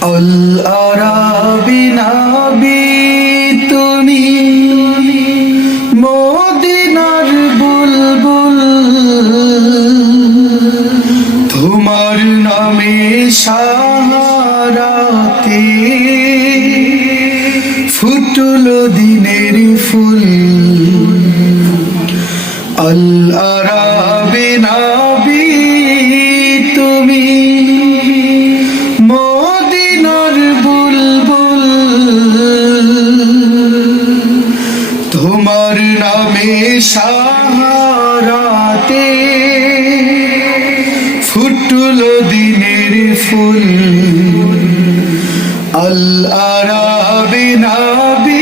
আল আরাবি মদিনার বুলবুল। তোমার নামে সাহারাতে ফুটলো দিনের ফুল। আল তোমার নামে সাহারাতে ফুটলো দিনের ফুল। আল আরাবি নাবি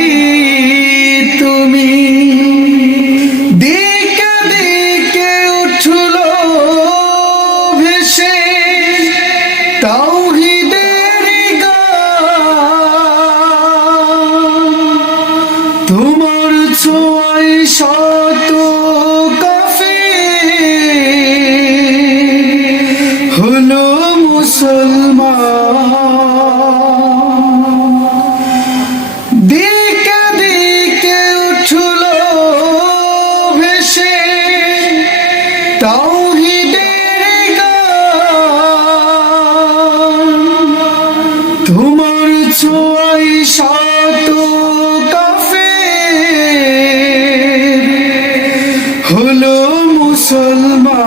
হলো মুসলমান।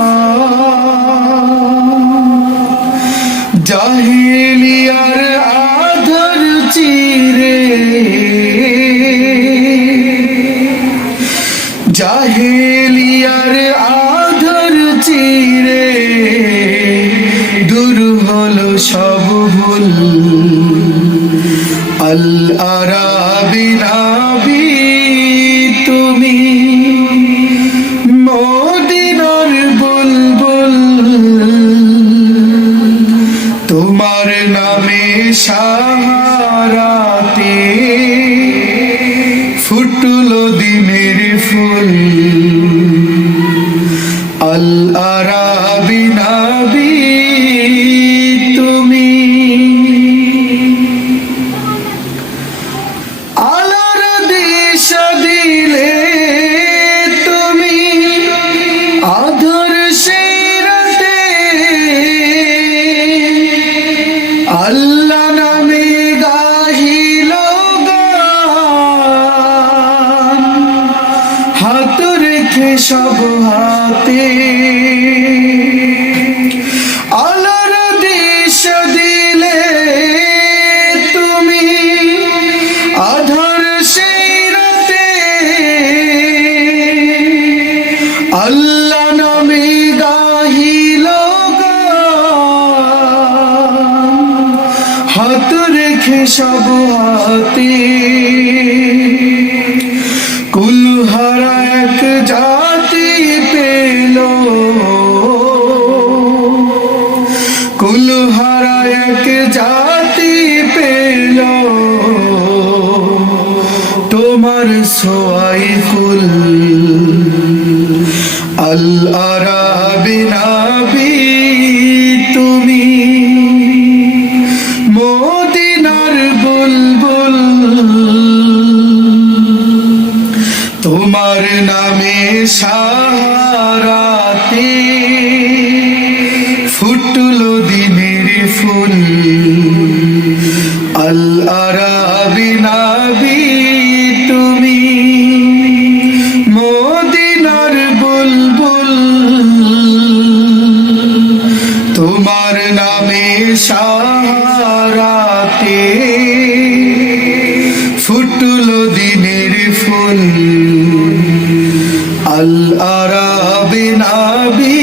জাহিলিয়ার আধর জাহেলিয়ার আধর চিরে। দূর সব ভুল। আল আরাবি নাবি তুমি মদিনার বুলবুল তোমার নামে সাহারাতে ফুটলো দিনের ফুল। আল আরাবি রেখে সব হাতে। আলোর দিশ দিলে তুমি আধার সেই রাতে। আল্লাহ নামে গাহিল হাত রেখে সব হাতে। কুলহারা এক জাতি পেল। কুলহারা এক জাতি পেল। তোমার সোয়াই কুল আল আরাবি তোমার নামে সাহারাতে ফুটলো দিনের ফুল। আল আরাবি নাবি তুমি, মদিনার বুলবুল। তোমার নামে সাহারাতে ফুল আল আরাবি নাবি